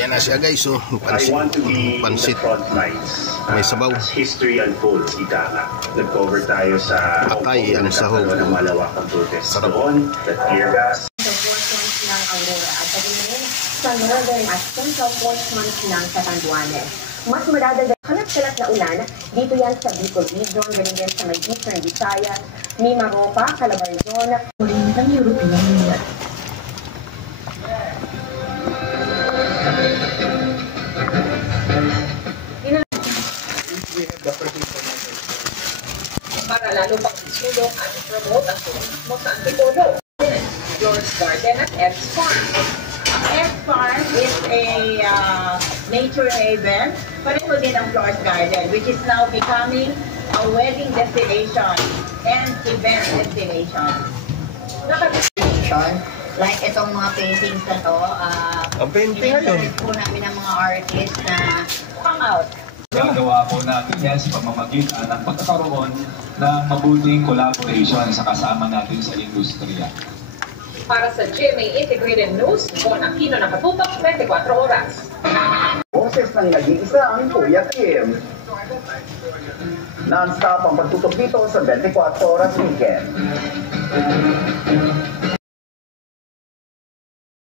Ayan na siya guys, so pansit. May sabaw. History unfolds, ika. Nag-cover tayo sa patay ang sahog. Malawakang protest doon, the tear gas. Sa portions ng Aurora at pati rin sa northern at central portions ng Catanduanes. Mas madadadag kalat-kalat na ulan dito yan sa Bicol Region, ganun din sa may Eastern Visayas, Mimaropa, Calabarzon, rin ng European Union. Para lalo pang isulong at promote ang turismo sa Antipolo. Flores Garden at Ebbs Farm. Ang Ebbs Farm is a nature haven. Pareho din ang Flores Garden, which is now becoming a wedding destination and event destination. Like itong mga paintings na to, Ang painting yun. po namin ang mga artists na come out. Gagawa po natin yan sa pamamagitan ng pagkakaroon ng mabuting collaboration sa kasama natin sa industriya. Para sa GMA Integrated News, Bon Aquino nakatutok 24 oras. Boses ng nag-iisang Kuya Kim. Non-stop ang pagtutok dito sa 24 oras weekend.